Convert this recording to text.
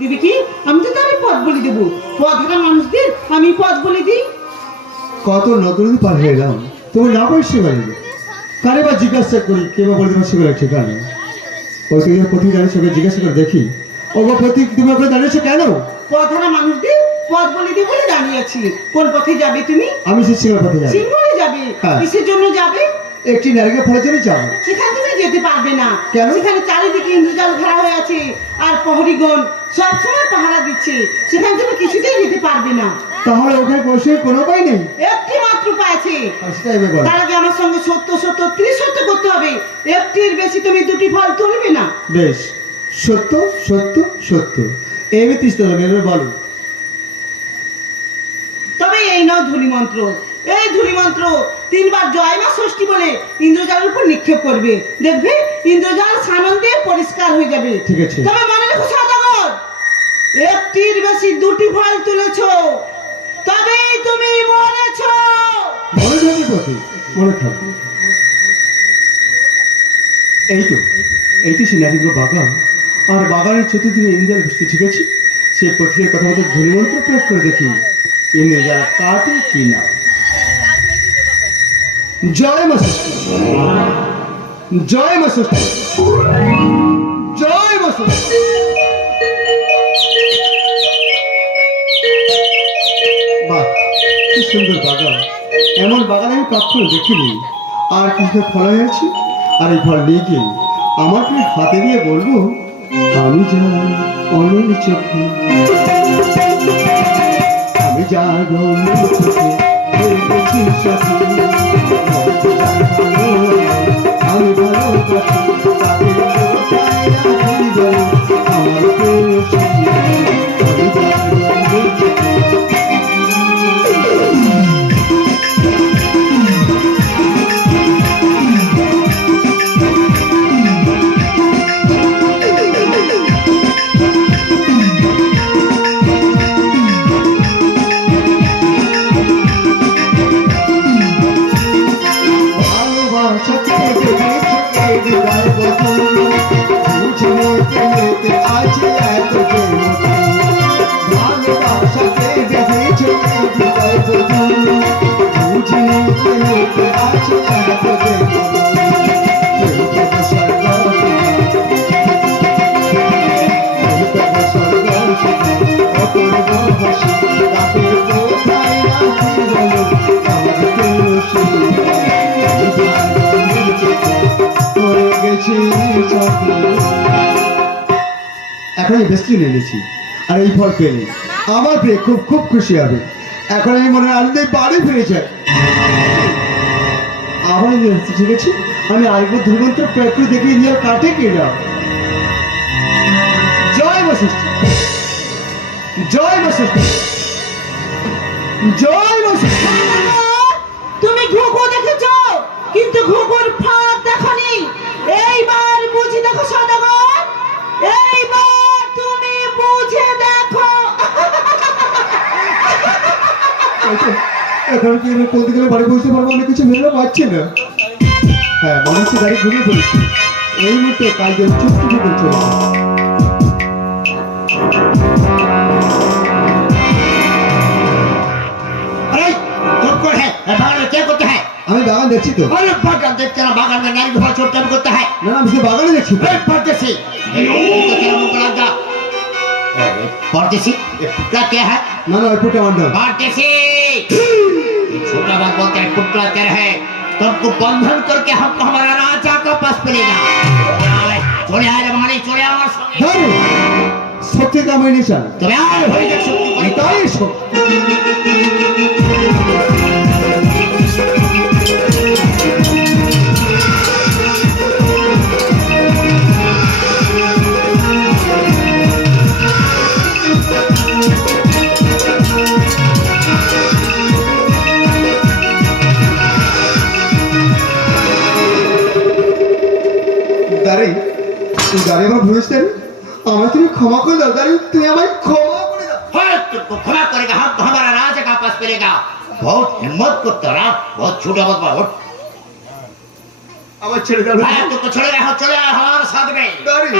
দিবি কি? আমি তো তার পথ বলে দেবো। পথহারা মানুষদের আমি পথ বলে দিই। কত নতুন পার হয়ে এলাম, তোমার না পয়সা পারিনি। কারে বা জিজ্ঞাসা করি, কে বা বলে তোমার সেগুলো ঠিকানা। ওই তুমি প্রতীক দাঁড়িয়েছে, ওকে জিজ্ঞাসা করে দেখি। ও বা প্রতীক তুমি ওখানে দাঁড়িয়েছো কেন? পথহারা মানুষদের পথ বলে দিই বলে দাঁড়িয়ে আছি। কোন পথে যাবে তুমি? আমি সে সিংহ পথে যাবো। সিংহলে যাবে? হ্যাঁ। কিসের জন্য যাবে? একটি নারীকে ফলের জন্য যাবো। সেখানে তুমি যেতে পারবে না। কেন? সেখানে চারিদিকে ইন্দ্রজাল ঘেরা হয়ে আছে, আর প্রহরীগণ সবসময় পাহারা দিচ্ছে। সেখানে তুমি কিছুতেই যেতে পারবে না। তাহলে ওখানে বসে কোনো উপায় নেই? একটি মাত্র উপায় আছে। সেটাই ব্যাপার। তার আগে আমার সঙ্গে সত্য সত্য 30 সত্য করতে হবে। একটির বেশি তুমি দুটি ফল তুলবে না। বেশ, সত্য সত্য সত্য, এমনি তিস্তা এবার বলো। তবে এই নাও ধূলি মন্ত্র। এই ধূলি মন্ত্র 3 বার জয় মা ষষ্ঠী বলে ইন্দ্রজালের উপর নিক্ষেপ করবে। দেখবে ইন্দ্রজাল সানন্দে পরিষ্কার হয়ে যাবে। ঠিক আছে। তবে মনে রেখো সওদাগর, একটির বেশি দুটি ফল তুলেছো তবেই তুমি মরেছো। মনে থাকবে প্রতীক, মনে থাকবে। এই তো সে নারীগুলো বাগান, আর বাগানের চতুর্দিকে ইন্দ্রিয়াল বসতে, ঠিক আছে। সেই প্রতীকের কথা মতো ধ্বনি মন্ত্র প্রয়োগ করে দেখি ইন্দ্রিয় যারা কাটে কি না। জয় মা ষষ্ঠী, জয় মা ষষ্ঠী, জয় মা ষষ্ঠী। বাহ, কি সুন্দর বাগান। এমন বাগান আমি কখনো দেখিনি। আর কিছু ফল হয়েছে, আর এই ফল নিয়ে গিয়ে আমাকে হাতে দিয়ে বলবো, আমি যাই অনেক চোখে, আমি যাই অনেক চোখে, দেখেছি সাথে, আমি ভালো কাছে, তাকে কোথায় রাখি বলো, আমার প্রেম সাথী, আমি যাই অনেক চোখে। এখন আমি বেশি নিয়ে নিয়েছি, আর এই ফল পেলে আমার পেয়ে খুব খুব খুশি হবে। এখন আমি মনে আনন্দে বাড়ি ফিরে যাই। আবার নিয়ে আসছি, ঠিক আছে। আমি আরেকবার ধূমন্ত্র প্রয়োগ করে দেখি নিয়ে কাটে কিনা। জয় মা ষষ্ঠী, জয় মা ষষ্ঠী, জয় মা ষষ্ঠী। তুমি ঘুঘু দেখেছো, কিন্তু ঘুঘুর ফাঁক দেখনি। এইবার বুঝে দেখো সওদাগর, এইবার তুমি বুঝে দেখো। এখন কি আমি কোন দিকে বাড়ি পৌঁছতে পারবো, আমি কিছু ভেবে পাচ্ছি না। হ্যাঁ, মনে হচ্ছে গাড়ি ঘুমিয়ে পড়েছি। এই মুহূর্তে কাল দিয়ে চুক্তি করে চলে আমি বাগান দেখছি তো। बागान देखते ना, बागान में नारी बहुत छोटा करता है। না না, আমি তো বাগানে দেখছি তো। परदेसी परदेसी क्या है? না না, ওই ফুটে আমার নাম। परदेसी छोटा बात बोलते हैं, पुतला तेरा है। तुमको बंधन करके हमको हमारा राजा का पास मिलेगा। चले आए हमारे, चले हमारे হ্যাঁ, সত্যি তো আমি নিশান। तुम्हें आए भाई देख सकते हो। তাই সত্যি। দাঁড়ি, তুই দাঁড়ি আমার ভুলেছেন, আমার তুমি ক্ষমা করে দাও। দাঁড়ি, তুমি আমায় ক্ষমা করে দাও। तुमको क्षमा करेगा, हमको हमारा राजा का पास मिलेगा। बहुत हिम्मत करते हो ना, बहुत छोटा मत बोलो। আমার ছেড়ে দাও। तुमको छोड़े रहो, चले आओ हमारे साथ में। দাঁড়ি।